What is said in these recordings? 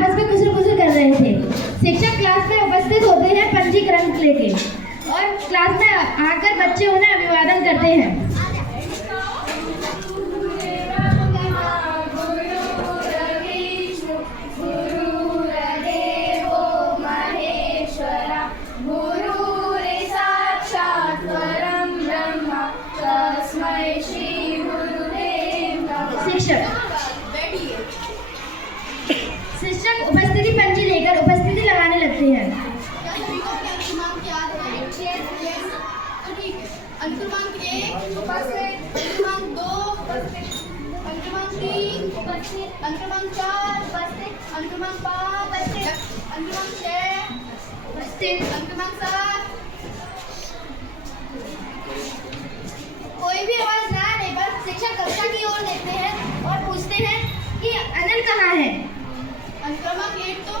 आपस में कुसर कर रहे थे। शिक्षक क्लास में उपस्थित होते हैं पंजीकरण लेके और क्लास में आकर बच्चे उन्हें अभिवादन करते हैं। शिक्षक उपस्थिति पंजी लेकर उपस्थिति लगाने लगते हैं। अनुक्रमांक 1 उपस्थित, अनुक्रमांक 2 उपस्थित, अनुक्रमांक 3 उपस्थित, अनुक्रमांक 4 उपस्थित, अनुक्रमांक 5 उपस्थित, अनुक्रमांक 6 उपस्थित, अनुक्रमांक 7। कोई भी आवाज ना आने पर शिक्षक कक्षा की ओर देखते हैं और पूछते हैं कि अनिल कहाँ है? अनुक्रमांक 1 तो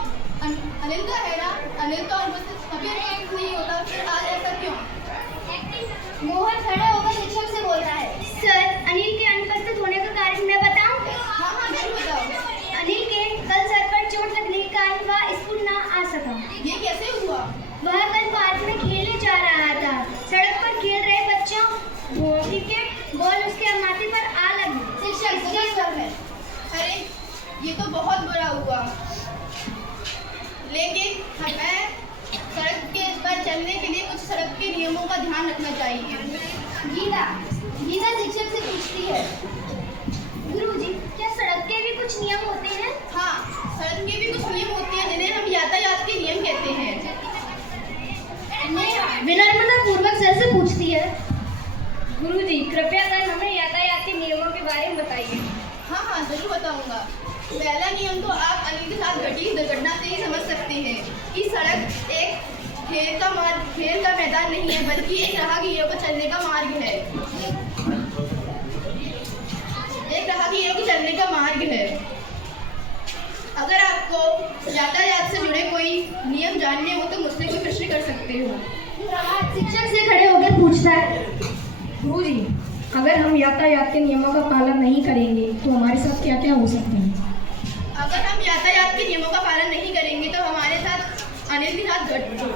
अनिल का है ना, अनिल तो अनुपस्थित अभी एक नहीं होता, फिर आज ऐसा क्यों? मोहन खड़े होकर शिक्षक से बोलता है, सर, अनिल के अनुपस्थित होने का कारण मैं बताऊं? हाँ हाँ जरूर बताओ। अनिल के कल सर पर चोट लगने के कारण वह स्कूल ना आ सका। ये कैसे हुआ? वह कल पार्क में खेलने जा रहा था। सड़क पर खेल रहे बच्चों क्रिकेट बॉल उसके माथे पर आ लगी। शिक्षक है। अरे ये तो बहुत बुरा हुआ, लेकिन हमें सड़क के पर चलने के लिए कुछ सड़क के नियमों का ध्यान रखना चाहिए। गीता शिक्षक से पूछती है, गुरुजी, क्या सड़क के भी कुछ नियम होते हैं? हाँ, सड़क के भी कुछ नियम होते हैं जिन्हें हम यातायात के नियम कहते हैं। विनम्रता पूर्वक सर से पूछती है, गुरुजी, कृपया कर हमें यातायात के नियमों के बारे में बताइए। हाँ हाँ जरूर बताऊंगा। पहला नियम तो आप अनिल के साथ घटी दुर्घटना से ही समझ सकते हैं कि सड़क एक खेल का मैदान नहीं है, बल्कि एक राहगीरों को चलने का मार्ग है। अगर आपको यातायात से जुड़े कोई नियम जानने हो तो मुझसे कोई प्रश्न कर सकते हो। शिक्षक से खड़े होकर पूछता है, गुरुजी, अगर हम यातायात के नियमों का पालन नहीं करेंगे तो हमारे साथ क्या क्या हो सकता है? अगर हम यातायात के नियमों का पालन नहीं करेंगे तो हमारे साथ अनिल के साथ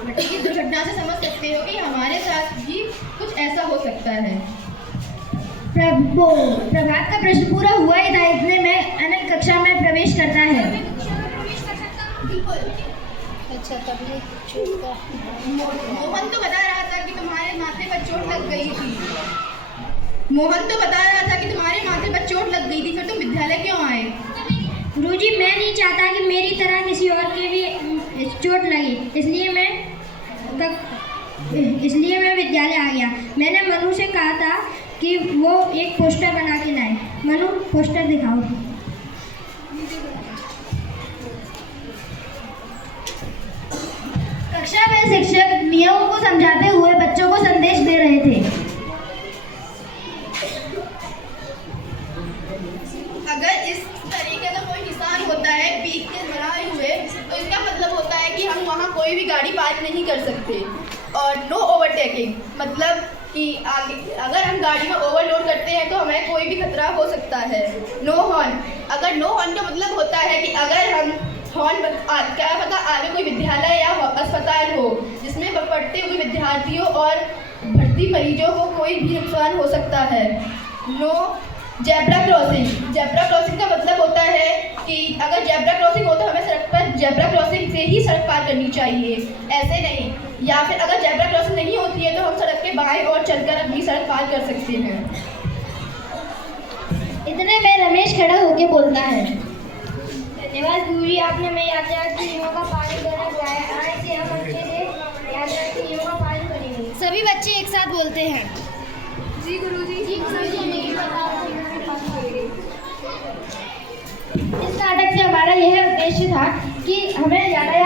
घटी दुर्घटना से समझ सकते हो कि हमारे साथ भी कुछ ऐसा हो सकता है। प्रभात का प्रश्न पूरा हुआ ही था, इतने में अनिल कक्षा में प्रवेश करता है। अच्छा, तभी मोहन तो बता रहा था कि तुम्हारे माथे पर चोट लग गई थी, फिर तुम विद्यालय क्यों आए? गुरुजी, मैं नहीं चाहता कि मेरी तरह किसी और के भी चोट लगे, इसलिए मैं विद्यालय आ गया। मैंने मनु से कहा था कि वो एक पोस्टर बना के लाए। मनु, पोस्टर दिखाओ। कक्षा में शिक्षक नियमों को समझाते हुए बच्चों को संदेश दे रहे थे। अगर इस तरीके का कोई निशान होता है पीक के बनाए हुए, तो इसका मतलब होता है कि हम वहाँ कोई भी गाड़ी पार्क नहीं कर सकते। और नो ओवरटेकिंग मतलब कि आगे अगर हम गाड़ी में ओवरलोड करते हैं तो हमें कोई भी खतरा हो सकता है। नो हॉर्न, अगर नो हॉर्न का मतलब होता है कि अगर हम हॉर्न क्या पता आगे कोई विद्यालय या अस्पताल हो जिसमें पढ़ते हुए विद्यार्थियों और भर्ती मरीजों को कोई भी नुकसान हो सकता है। नो जेब्रा क्रॉसिंग का मतलब होता है कि अगर जेब्रा क्रॉसिंग हो तो हमें सड़क पर जेब्रा क्रॉसिंग से ही सड़क पार करनी चाहिए, ऐसे नहीं। या फिर अगर जेब्रा क्रॉसिंग नहीं होती है तो हम सड़क के बाएं ओर चलकर अपनी सड़क पार कर सकते हैं। इतने में रमेश खड़ा होकर बोलता है, धन्यवाद गुरुजी, आपने हमें यातायात के नियमों का पालन करना सिखाया। आज से हम अच्छे से यातायात के नियमों का पालन करेंगे। सभी बच्चे एक साथ बोलते हैं, जी गुरुजी। इस नाटक से हमारा यह उद्देश्य था कि हमें यातायात